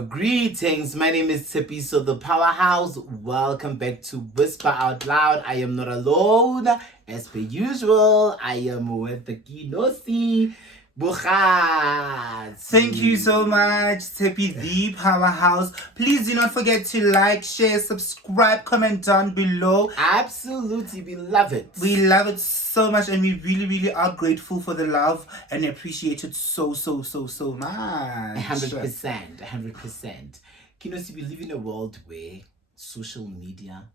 Greetings, my name is Tsepiso the Powerhouse. Welcome back to Whisper Out Loud. I am not alone. As per usual, I am with the Kinosi Bukhat. Thank you so much, Tepi the Powerhouse. Please do not forget to like, share, subscribe, comment down below. Absolutely, we love it. We love it so much, and we really are grateful for the love and appreciate it so much. 100%. Kinosi, we live in a world where social media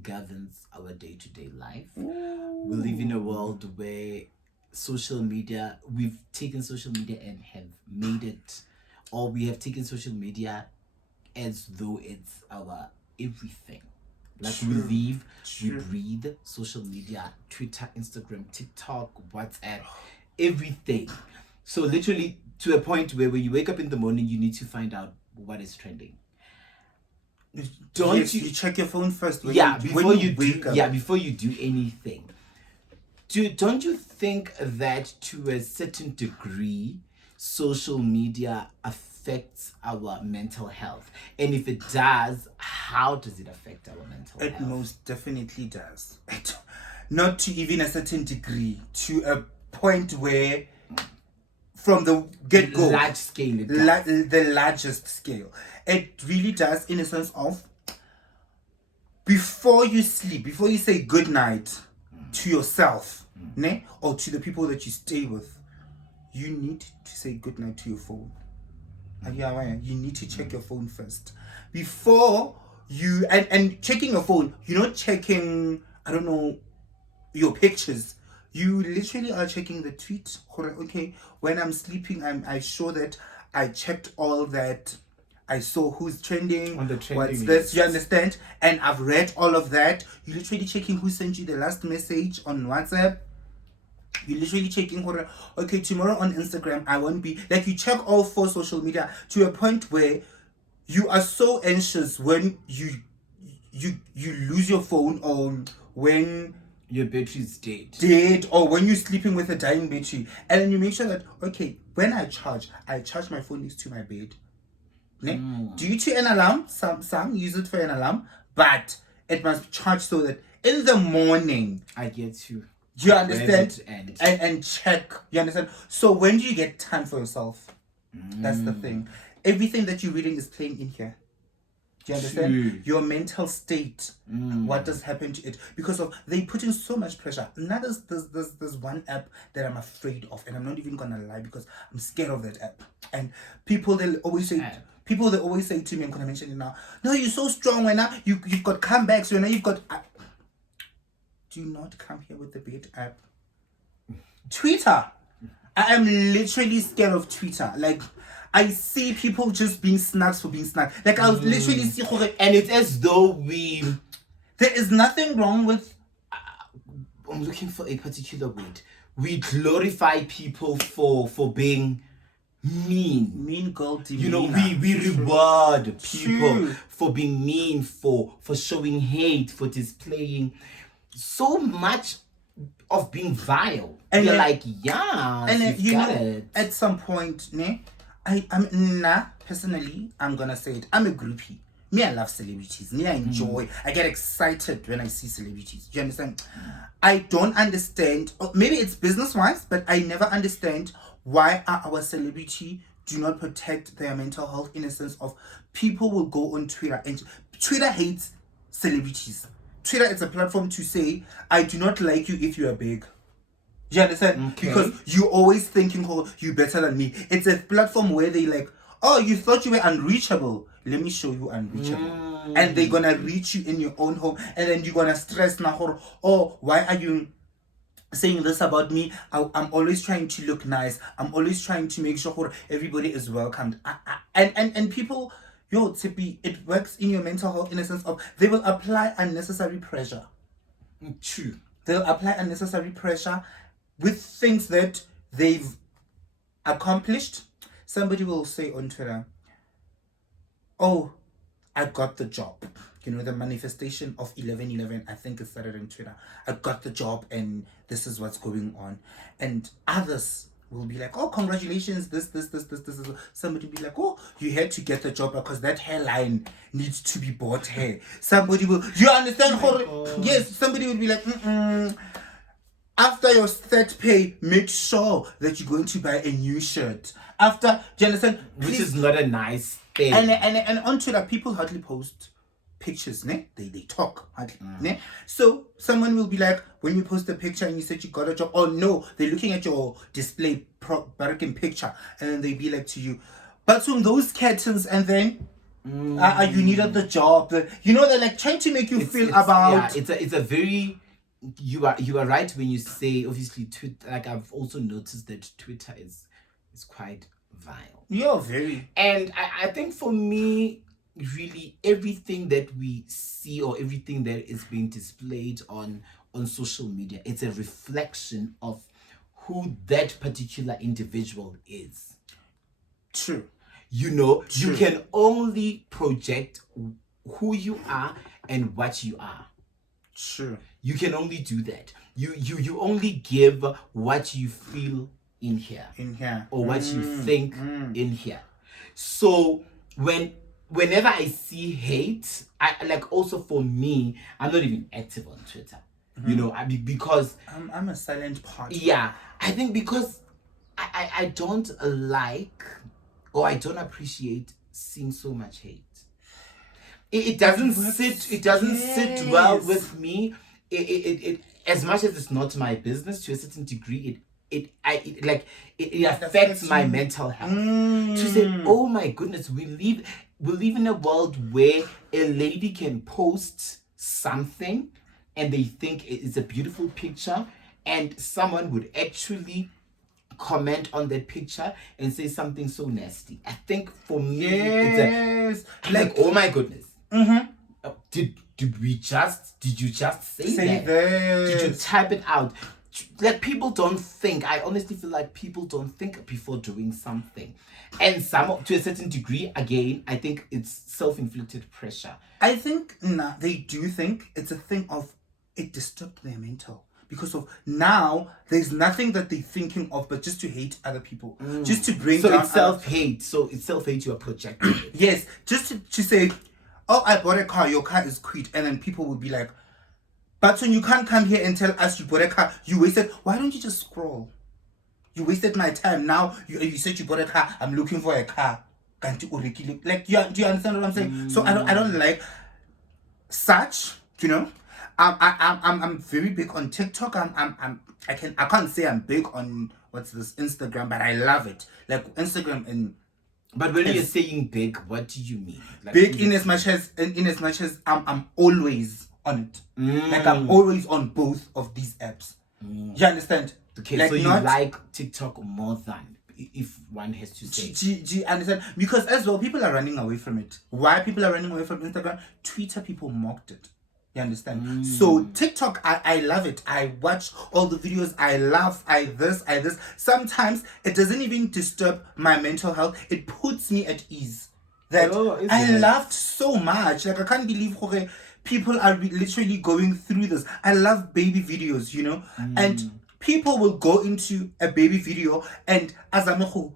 governs our day-to-day life. Ooh. We live in a world where we've taken social media and have made it, or we have taken social media as though it's our everything. Like we live, we breathe social media, Twitter, Instagram, TikTok, WhatsApp, everything. So literally to a point where when you wake up in the morning, you need to find out what is trending. Don't you check your phone first? Before you do anything. Don't you think that to a certain degree, social media affects our mental health? And if it does, how does it affect our mental health? It most definitely does. Not to even a certain degree, to a point where from the get-go, large scale, the largest scale, it really does, in a sense of before you sleep, before you say good night to yourself, or to the people that you stay with, you need to say good night to your phone. You need to check your phone first before you and checking your phone. You're not checking, I don't know, your pictures. You literally are checking the tweet. Okay, when I'm sleeping, I sure that I checked all that. I saw who's trending, on the trending what's list. this, you understand? And I've read all of that. You're literally checking who sent you the last message on WhatsApp. You're literally checking, okay, tomorrow on Instagram, I won't be, like, you check all 4 social media to a point where you are so anxious when you lose your phone, or when your battery's dead, or when you're sleeping with a dying battery. And then you make sure that, okay, when I charge my phone next to my bed. Due to an alarm, some use it for an alarm, but it must charge so that in the morning I get you. Do you understand? And check. You understand? So when do you get time for yourself? That's the thing. Everything that you're reading is playing in here. Do you understand? True. Your mental state. What does happen to it? Because of they put in so much pressure. Now there's one app that I'm afraid of, and I'm not even gonna lie because I'm scared of that app. And people they always say to me, I'm gonna mention it now. No, you're so strong when now you've got comebacks. When now you've got. Do not come here with the bait app. Twitter. I am literally scared of Twitter. Like, I see people just being snacks for being snacks. Like, I'll literally see... And it's as though there is nothing wrong with... I'm looking for a particular word. We glorify people for being mean. Mean girl demeanor. You know, we reward people for being mean, for showing hate, for displaying... so much of being vile, and you're like, yeah, and then, you know, it. At some point, personally, I'm gonna say it. I'm a groupie. Me, I love celebrities. Me, I enjoy. I get excited when I see celebrities. Do you understand? I don't understand. Or maybe it's business-wise, but I never understand why our celebrity do not protect their mental health, in a sense of people will go on Twitter, and Twitter hates celebrities. Twitter is a platform to say, I do not like you if you are big. Do you understand? Okay. Because you're always thinking, oh, you're better than me. It's a platform where they like, oh, you thought you were unreachable. Let me show you unreachable. And they're going to reach you in your own home. And then you're going to stress now, oh, why are you saying this about me? I'm always trying to look nice. I'm always trying to make sure everybody is welcomed. And people... Yo, Tippy, it works in your mental health, in a sense of they will apply unnecessary pressure. True. They'll apply unnecessary pressure with things that they've accomplished. Somebody will say on Twitter, oh, I got the job. You know, the manifestation of 11/11, I think it started on Twitter. I got the job and this is what's going on. And others will be like, oh, congratulations, this. Somebody will be like, oh, you had to get the job because that hairline needs to be bought hair. Somebody will, you understand? Yes, somebody will be like, after your set pay, make sure that you're going to buy a new shirt. After, do you understand? Which is not a nice thing. And on Twitter, people hardly post pictures, ne? They talk hardly, ne? So someone will be like, when you post a picture and you said you got a job, oh no, they're looking at your display barracan picture, and then they be like to you, but from those curtains, and then you needed the job. You know, they're like trying to make you feel about. Yeah, it's a very. You are right when you say, obviously, Twitter. Like, I've also noticed that Twitter is quite vile. Yeah, very. And I think for me, really, everything that we see or everything that is being displayed on social media, it's a reflection of who that particular individual is. True. You know, True. You can only project who you are and what you are. True. You can only do that. You only give what you feel in here. Or what you think in here. So whenever I see hate, I like, also for me, I'm not even active on Twitter. You know, because I'm a silent party. Yeah, I think because I don't like, or I don't appreciate seeing so much hate. It doesn't sit. It doesn't sit well with me. It as much as it's not my business, to a certain degree, it affects my mental health. To say, oh my goodness, we live in a world where a lady can post something and they think it's a beautiful picture, and someone would actually comment on that picture and say something so nasty. I think for me, it's like, oh my goodness. Did you just say that? Did you type it out? Like, people don't think. I honestly feel like people don't think before doing something. And some, to a certain degree, again, I think it's self-inflicted pressure. I think they do think it's a thing of, it disturbed their mental. Because of now, there's nothing that they're thinking of but just to hate other people. Just to bring down. So it's self-hate. So it's self-hate you are projecting. Yes. Just to say, oh, I bought a car, your car is quit. And then people will be like, but when you can't come here and tell us you bought a car, you wasted. Why don't you just scroll? You wasted my time. Now you said you bought a car, I'm looking for a car. Like, do you understand what I'm saying? So I don't like such, you know. I'm very big on TikTok. I can't say I'm big on what's this, Instagram, but I love it. Like Instagram and. But when you're saying big, what do you mean? Like, big in as much as I'm always on it. Like, I'm always on both of these apps. You understand? Okay, like, so you like TikTok more than, if one has to say. Do you understand? Because as well, people are running away from it. Why people are running away from Instagram? Twitter, people mocked it. You understand? So TikTok, I love it. I watch all the videos. I laugh. I this. Sometimes it doesn't even disturb my mental health. It puts me at ease. That I laughed so much. Like, I can't believe people are literally going through this. I love baby videos, you know, and people will go into a baby video and azameho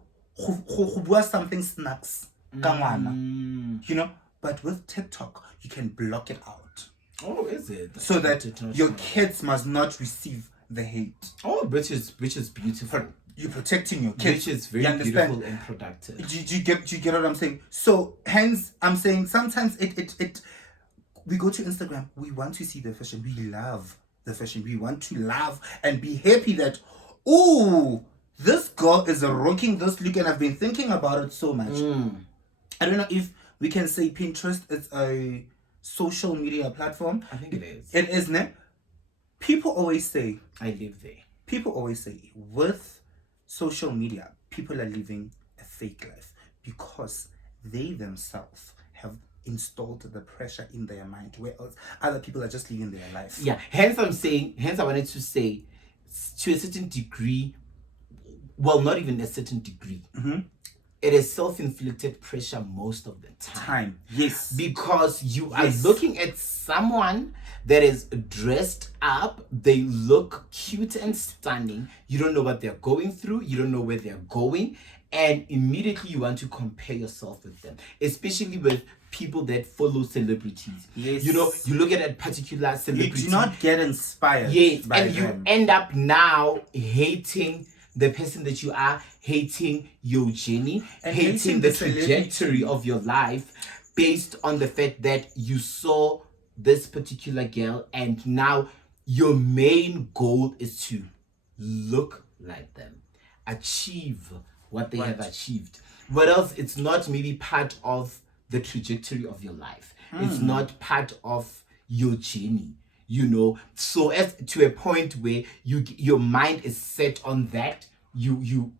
something snacks, you know. But with TikTok, you can block it out. Oh, is it? So that your kids must not receive the hate. Oh, which is beautiful. You're protecting your kids. Which is very beautiful and productive. Do you get what I'm saying? So hence, I'm saying sometimes we go to Instagram, we want to see the fashion. We love the fashion. We want to laugh and be happy that, oh, this girl is rocking this look, and I've been thinking about it so much. I don't know if we can say Pinterest is a social media platform. I think it is. It is, ne? People always say, I live there. People always say, with social media, people are living a fake life because they themselves have installed the pressure in their mind, whereas other people are just living their life. Yeah, hence I wanted to say, to a certain degree, well, not even a certain degree, it is self-inflicted pressure most of the time. Yes. Because you are looking at someone that is dressed up, they look cute and stunning. You don't know what they're going through, you don't know where they're going, and immediately you want to compare yourself with them, especially with people that follow celebrities. Yes. You know, you look at a particular celebrity. You do not get inspired. Yes, by and them. you end up now hating the person that you are, hating your journey, And hating the celebrity. trajectory of your life based on the fact that you saw this particular girl and now your main goal is to look like them, achieve what they have achieved. What else? It's not maybe part of the trajectory of your life. It's not part of your journey, you know. So as to a point where your mind is set on that, you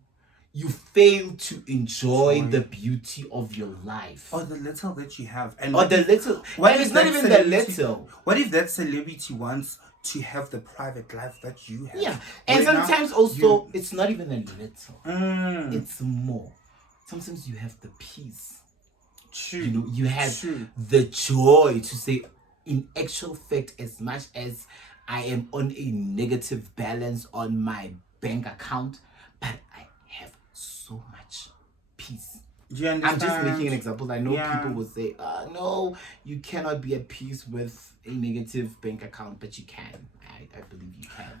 fail to enjoy the beauty of your life. Or the little that you have. And Or the little. What And if it's not that even the celebrity- little. What if that celebrity wants to have the private life that you have? Yeah. And Where now sometimes also it's not even a little. Mm, It's more. Sometimes you have the peace. true. You know, you have True. the joy to say, in actual fact, as much as I am on a negative balance on my bank account, but I have so much peace. Do you I'm understand? just making an example. I know Yeah. people will say, no, you cannot be at peace with a negative bank account, but you can. I believe you can.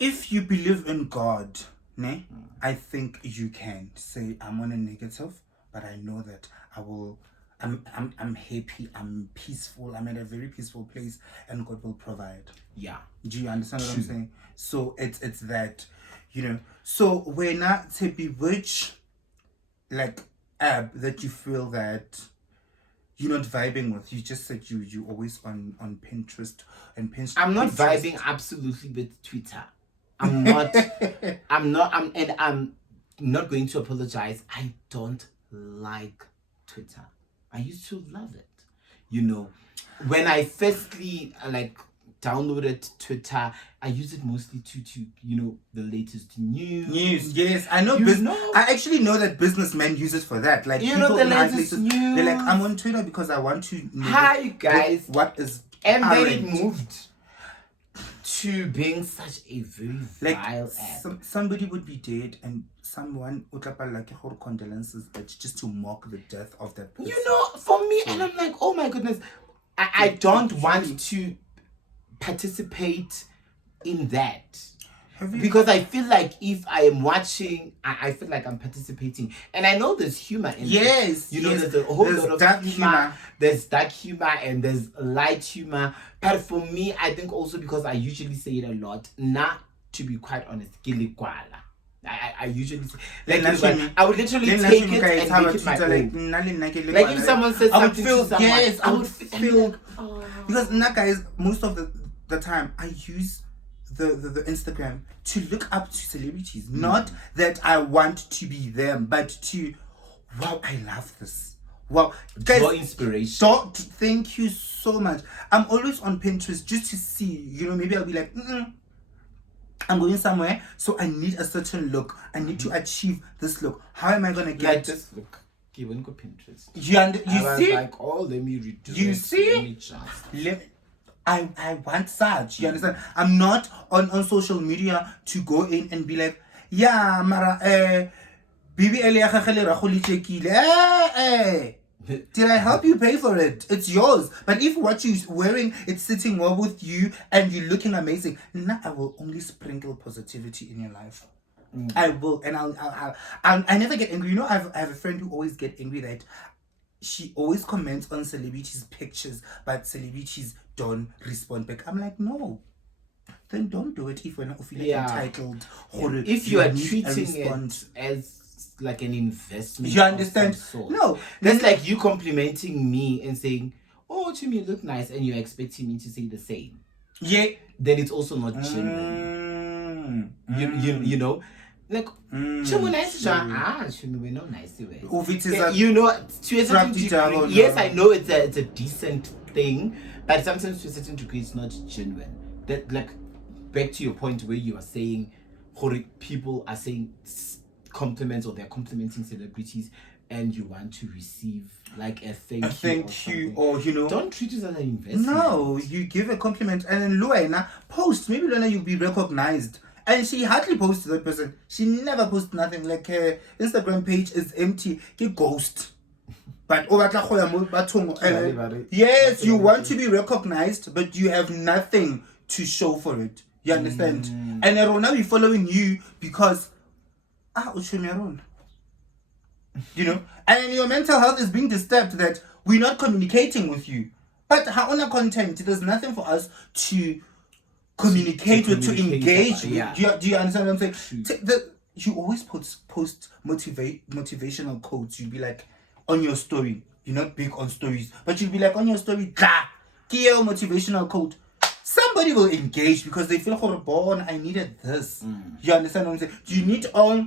If you believe in God, ne, I think you can say I'm on a negative, but I know that I'm happy, I'm peaceful, I'm at a very peaceful place, and God will provide. Yeah. Do you understand what I'm saying? So it's that, you know. So we're not to be which like app that you feel that you're not vibing with. You just said you always on Pinterest and Pinterest. I'm not vibing absolutely with Twitter. I'm not I'm not going to apologize. I don't like Twitter. I used to love it. You know, when I firstly downloaded Twitter, I use it mostly to you know, the latest news. Yes, I know. I actually know that businessmen use it for that. Like, you people know, the in high latest places, news. they're like, I'm on Twitter because I want to know Hi guys. what is And then it current. moved to being such a very Like, vile app. somebody would be dead and someone would have like a whole condolences, but just to mock the death of that person. You know, for me, and I'm like, oh my goodness, I don't want to participate in that. Because I feel like if I am watching, I feel like I'm participating. And I know there's humor in it. You know, there's a whole lot of dark humor. There's dark humor and there's light humor. But for me, I think also because I usually say it a lot, not to be quite honest, I usually say, I would literally take it and make it my own. Like if someone says something to someone, yes, I would feel like, oh. Because guys, most of the time I use the Instagram to look up to celebrities. Not that I want to be them, but to, wow, I love this. Wow, guys, your inspiration. Thank you so much. I'm always on Pinterest just to see, you know, maybe I'll be like, I'm going somewhere, so I need a certain look. I need to achieve this look. How am I gonna get this look? Given go Pinterest. You see? Like, oh, let me redo You it. see? Let me just. I want such. You understand? I'm not on social media to go in and be like, yeah, Mara, Bibi Elia did I help you pay for it? It's yours. But if what you're wearing, it's sitting well with you and you're looking amazing, now I will only sprinkle positivity in your life. I will, and I never get angry. You know, I have a friend who always get angry that she always comments on celebrities' pictures, but celebrities don't respond back. I'm like, no, then don't do it if you're not feeling entitled. If you are treating it as like an investment, you understand? No, that's like you complimenting me and saying, "Oh, Jimmy, you look nice," and you're expecting me to say the same. Yeah, then it's also not genuine. You know. Like, nice, we know nice way. You know, to a certain degree, yes, I know it's a decent thing, but sometimes to a certain degree, it's not genuine. That, like, back to your point where you are saying, people are saying compliments or they're complimenting celebrities and you want to receive like a thank A you thank or you, something. or you know, Don't treat it as an investment. no, you give a compliment and then Luena post. Maybe Luena you'll be recognized. And she hardly posts to that person. She never posts nothing. Like her Instagram page is empty. Get ghost. But yes, you want to be recognized, but you have nothing to show for it. You understand? And Rona be following you because you know, and your mental health is being disturbed that we're not communicating with you. But our content, there's nothing for us to communicate with, to engage with. Yeah. Do you understand what I'm saying? You always post motivational quotes. You'd be like on your story. You're not big on stories, but you'd be like on your story, motivational quote. Somebody will engage because they feel born. I needed this. You understand what I'm saying? Do you need all?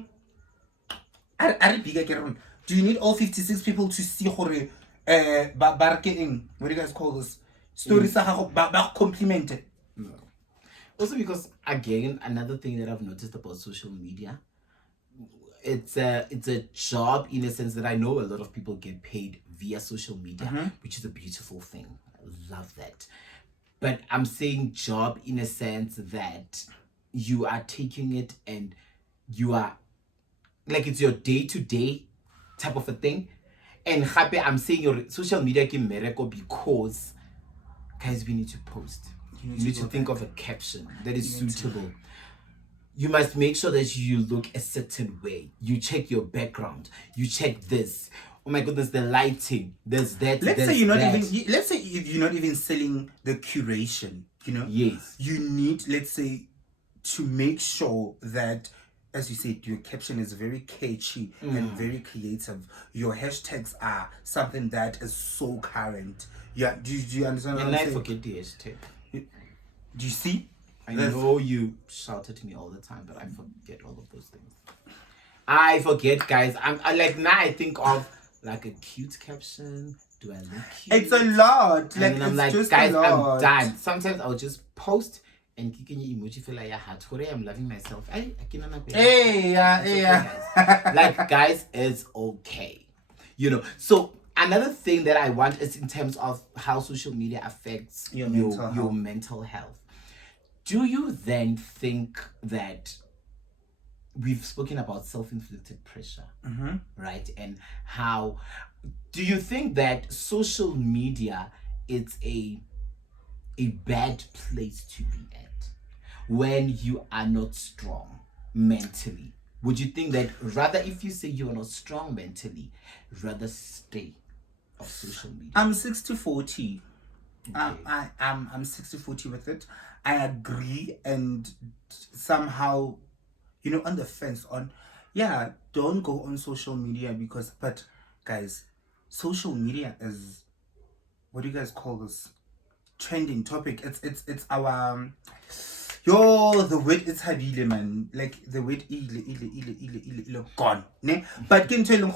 Do you need all 56 people to see what do you guys call this? Stories complimented. No. Also because again, another thing that I've noticed about social media, it's a job in a sense that I know a lot of people get paid via social media, which is a beautiful thing. I love that. But I'm saying job in a sense that you are taking it and you are like it's your day-to-day type of a thing. And happy I'm saying your social media can miracle because guys, we need to post. You need to think of a caption that is suitable. You must make sure that you look a certain way. You check your background. You check this. Oh my goodness, the lighting. There's that. Let's say you're not even selling the curation. You know. Yes. You need, let's say, to make sure that, as you said, your caption is very catchy and very creative. Your hashtags are something that is so current. Yeah. Do you understand what I'm saying? And I forget the hashtag. Do you see? I know you shout at me all the time, but I forget all of those things. I forget, guys. I like now. I think of like a cute caption. Do I look cute? It's a lot. And I'm like, guys, I'm done. Sometimes I'll just post and kicking your emoji feel like heart. I'm loving myself. Like, guys, it's okay. You know. So another thing that I want is in terms of how social media affects your mental health. Do you then think that we've spoken about self-inflicted pressure, right? And how do you think that social media is a bad place to be at when you are not strong mentally? Would you think that rather if you say you are not strong mentally, rather stay off social media? I'm 60-40. Okay. I'm 60-40 with it. I agree, and somehow, you know, on the fence on, yeah, don't go on social media but guys, social media is, what do you guys call this? Trending topic. It's our the word is habile, man. Like the word ile gone. Ne? But can tell them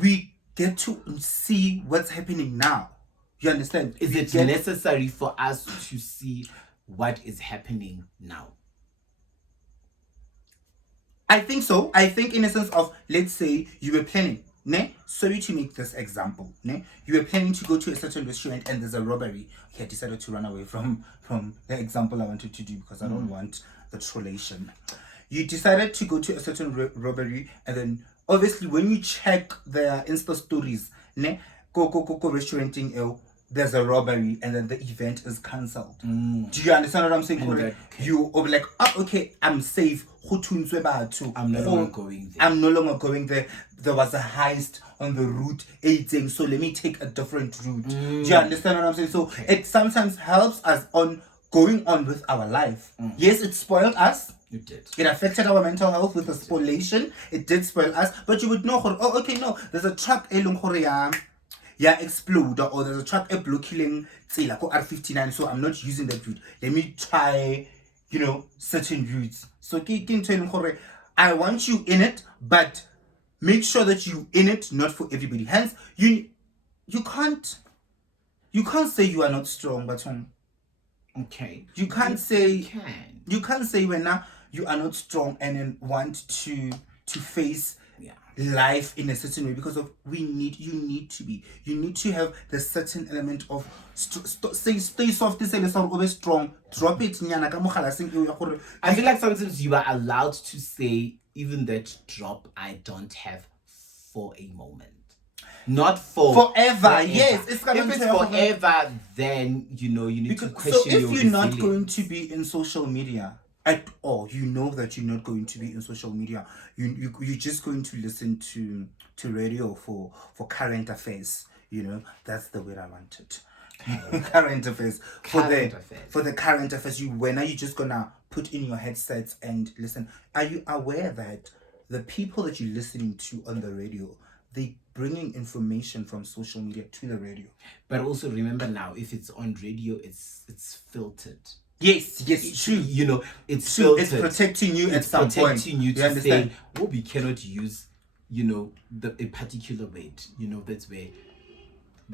we get to see what's happening now. You understand? Is it necessary for us to see what is happening now? I think so. I think in a sense of, let's say you were planning, sorry to make this example, you were planning to go to a certain restaurant and there's a robbery. Okay, I decided to run away from the example I wanted to do because I don't want the trollation. You decided to go to a certain robbery, and then obviously when you check their Insta stories, go restauranting, there's a robbery and then the event is cancelled. Do you understand what I'm saying? Okay. You will be like, okay, I'm safe. I'm no longer going there. I'm no longer going there. There was a heist on the route 18, so let me take a different route. Do you understand what I'm saying? So it sometimes helps us on going on with our life. Yes, it spoiled us. It did. It affected our mental health with the spoliation. It did spoil us. But you would know, oh, okay, no, there's a truck explode, or there's a truck blocking R59, so I'm not using that route. Let me try, certain routes. So I want you in it, but make sure that you in it, not for everybody. Hence, you can't say you are not strong, but okay. You can't say when now you are not strong and then want to to face Yeah. life in a certain way, because of you need to have the certain element of stay soft, say always strong, drop it nyana ka mogala seng eo ya gore I feel like sometimes you are allowed to say even that drop I don't have for a moment. Not for forever. Yes, if it's forever, then you need to question so if your you're resilience. not going to be in social media at all, you know that you're not going to be in social media. You're just going to listen to radio for current affairs. That's the word I wanted. Current affairs. For the current affairs, when are you just gonna put in your headsets and listen? Are you aware that the people that you're listening to on the radio, they bringing information from social media to the radio? But also remember now, if it's on radio, it's filtered. Yes, true. It's true. filtered. It's protecting you at some point. It's protecting you to understand? say, we cannot use, a particular word. That's where.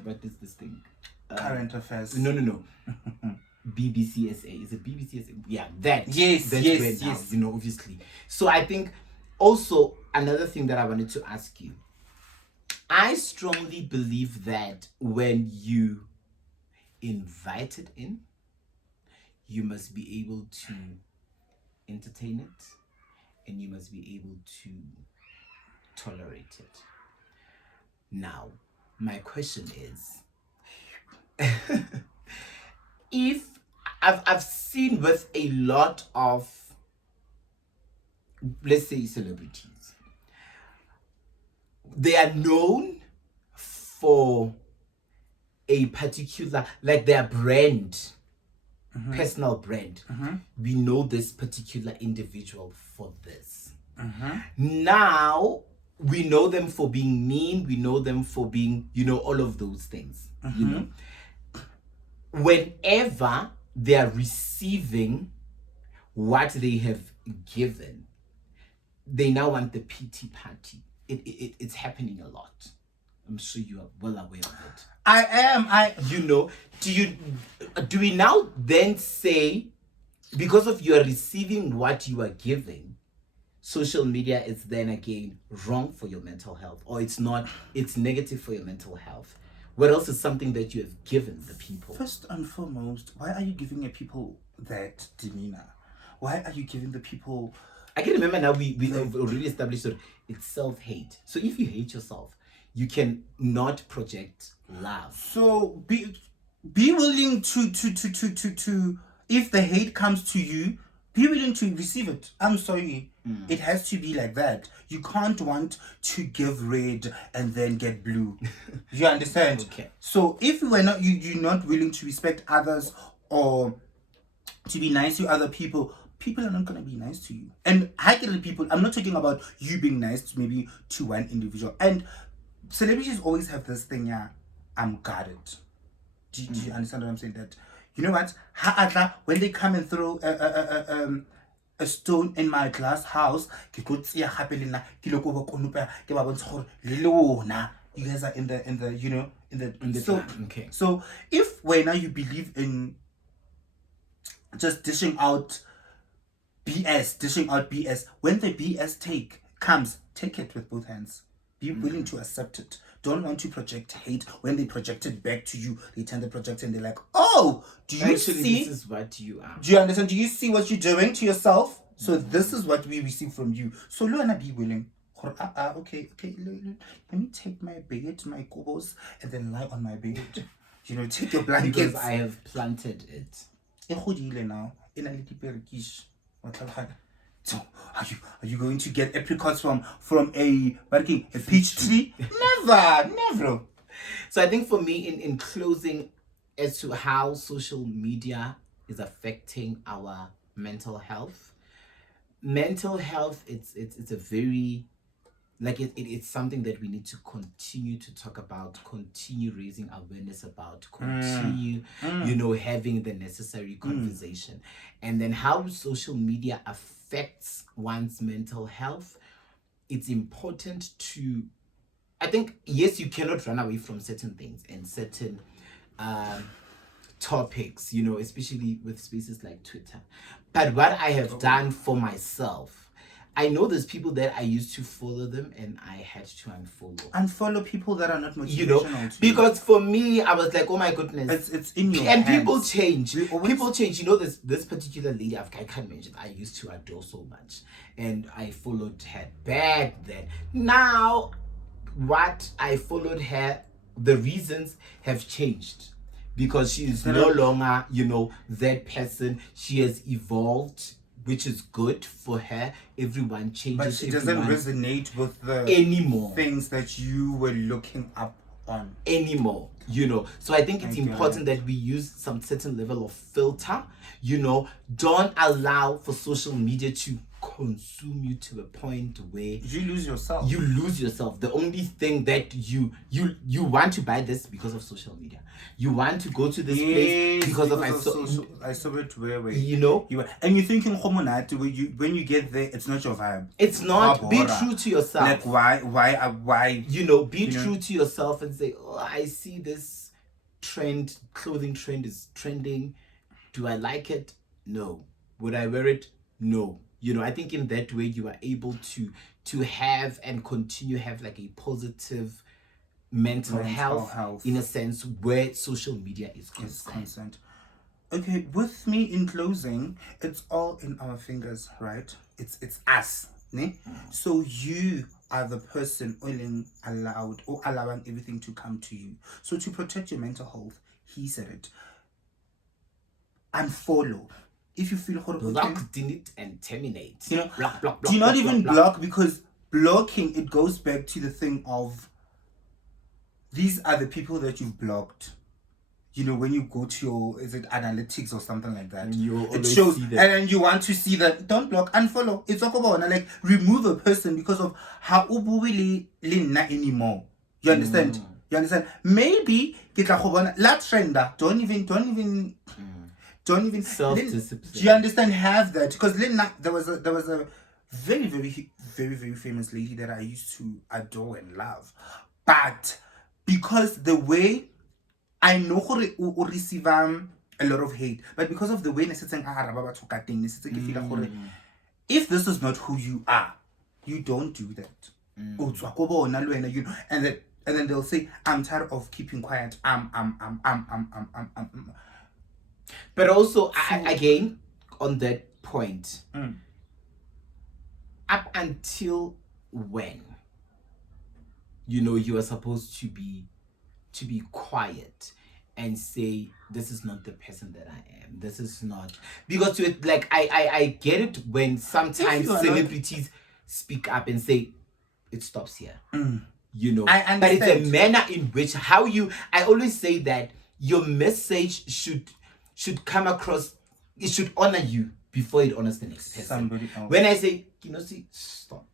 What is this thing? Current affairs. No. BBCSA. Is it BBCSA? Yeah, that. Yes, that's yes, where now, yes. Obviously. So I think also another thing that I wanted to ask you. I strongly believe that when you invite it in, you must be able to entertain it, and you must be able to tolerate it. Now, my question is, if I've seen with a lot of, let's say, celebrities, they are known for a particular, like their brand, personal brand. We know this particular individual for this. Now we know them for being mean, we know them for being, all of those things. Whenever they are receiving what they have given, they now want the pity party. It's happening a lot. I'm sure you are well aware of it. I am. Do we now then say, because of you are receiving what you are giving, social media is then again wrong for your mental health, or it's not, it's negative for your mental health? What else is something that you have given the people? First and foremost, why are you giving the people that demeanor? Why are you giving the people... I can remember now we have already established that it's self-hate. So if you hate yourself, you can not project love. So be willing to if the hate comes to you, be willing to receive it. I'm sorry. It has to be like that. You can't want to give red and then get blue. You understand? Okay. So if you're not willing to respect others or to be nice to other people, people are not going to be nice to you. And I get it, people. I'm not talking about you being nice to maybe to one individual. And celebrities always have this thing, yeah, I'm guarded. Do you understand what I'm saying? That, you know what? When they come and throw a stone in my glass house, you guys are in the so okay. So if when now you believe in just dishing out BS, when the BS comes, take it with both hands. Be willing to accept it. Don't want to project hate. When they project it back to you, they turn the projector and they're like, oh, do you see? This is what you are. Do you understand? Do you see what you're doing to yourself? So this is what we receive from you. So Luana, be willing. Okay, let me take my bed, my cobos, and then lie on my bed. Take your blankets. Because I have planted it. Now. So are you going to get apricots from a peach tree? Never. So I think for me, in closing, as to how social media is affecting our mental health, it's a very, like, it's something that we need to continue to talk about, continue raising awareness about, continue having the necessary conversation. And then how social media affects one's mental health, it's important to, I think, yes, you cannot run away from certain things and certain topics, especially with spaces like Twitter. But what I have done for myself, I know there's people that I used to follow them and I had to unfollow. Unfollow people that are not motivational You know, to because for me, I was like, oh my goodness, it's in your and hands. people change. Always... People change. You know, this particular lady I can't mention. I used to adore so much, and I followed her back then. Now, what I followed her, the reasons have changed because she is no longer, you know, that person. She has evolved, which is good for her. Everyone changes. But she doesn't resonate with the anymore things that you were looking up on anymore, you know. So I think it's important that we use some certain level of filter, you know. Don't allow for social media to consume you to a point where you lose yourself. The only thing that you want to buy this because of social media. You want to go to this place because I saw it where you know, and you're thinking when you get there, it's not your vibe. It's not. Be true to yourself. Like why you know, be true to yourself and say, oh, I see this clothing trend is trending. Do I like it? No. Would I wear it? No. You know, I think in that way you are able to have and continue have like a positive mental health in a sense where social media is concerned. Okay, with me in closing, it's all in our fingers, right? It's us, ne? So you are the person allowing everything to come to you. So to protect your mental health, he said it. Unfollow. If you feel block, delete, and terminate. You know, block, do not even block, because blocking, it goes back to the thing of these are the people that you've blocked. You know, when you go to your analytics or something like that, it shows, and then you want to see that. Don't block, unfollow. It's like remove a person because of how ubuwili not anymore. You understand? You understand? Maybe la trenda. Don't even self-discipline. Do you understand? Have that, because there was a very, very, very, very famous lady that I used to adore and love, but because the way I know o receive a lot of hate, but because of the way if this is not who you are, you don't do that. You know, and then they'll say, I'm tired of keeping quiet. But also, again, on that point, up until when, you know, you are supposed to be quiet and say, this is not the person that I am. This is not, because like I get it when sometimes celebrities speak up and say it stops here. You know, but it's a manner in which I always say that your message should come across, it should honor you before it honors the next person. Somebody else. When I say, stop,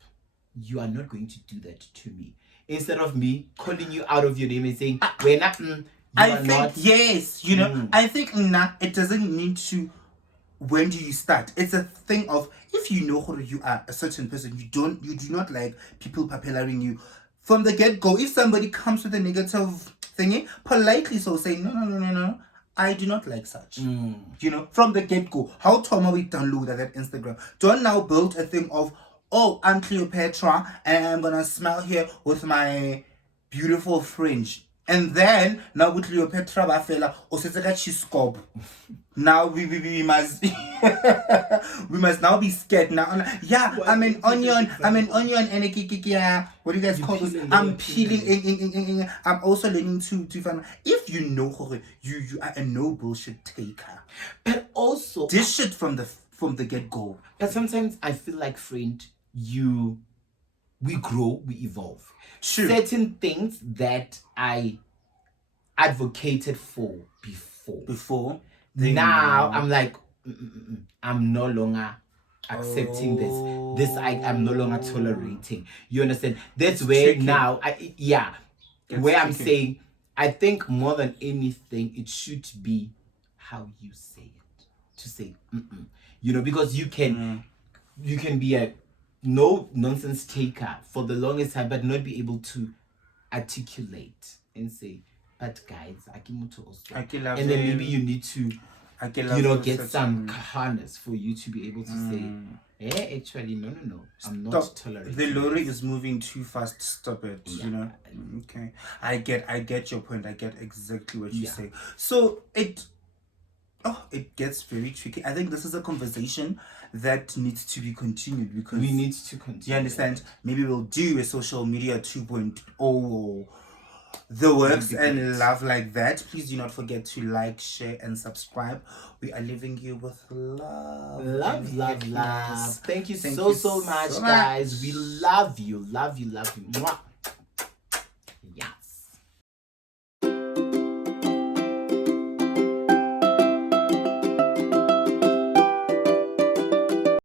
you are not going to do that to me. Instead of me calling you out of your name and saying, we're not, I think, yes, you know, I think it doesn't need to, when do you start? It's a thing of, if you know who you are, a certain person, you do not like people papellaring you. From the get-go, if somebody comes with a negative thingy, politely so say, no, I do not like such. You know, from the get-go. How Toma we download that Instagram. Don't now build a thing of, oh, I'm Cleopatra and I'm gonna smile here with my beautiful fringe. And then now with Cleopatra bafela oseteka chiscob. Now we must we must now be scared now. Yeah, I'm an onion and a what do you guys call this? I'm peeling. I'm also learning to find, if you know you are a no bullshit taker. But also this shit from the get-go. But sometimes I feel like, friend, we grow, we evolve. Sure. Certain things that I advocated for before now I'm like, I'm no longer accepting this I'm no longer tolerating. You understand? That's where tricky. Now I'm saying, I think more than anything it should be how you say it, to say you know, because you can be a no nonsense taker for the longest time but not be able to articulate and say, but guys, and then maybe you need to I can you know, love get such some a- harness for you to be able to say, actually, no, I'm not Stop. tolerating The lorry this. is moving too fast. Stop it. Yeah. You know. Okay. I get your point. I get exactly what you Yeah. say. So it gets very tricky. I think this is a conversation that needs to be continued because We need to continue. you understand? Maybe we'll do a social media 2.0 or the works That'd be and great. love like that. Please do not forget to like, share, and subscribe. We are leaving you with love. Love. happiness. Thank you Thank so you so much, so guys. much. We love you. Mwah.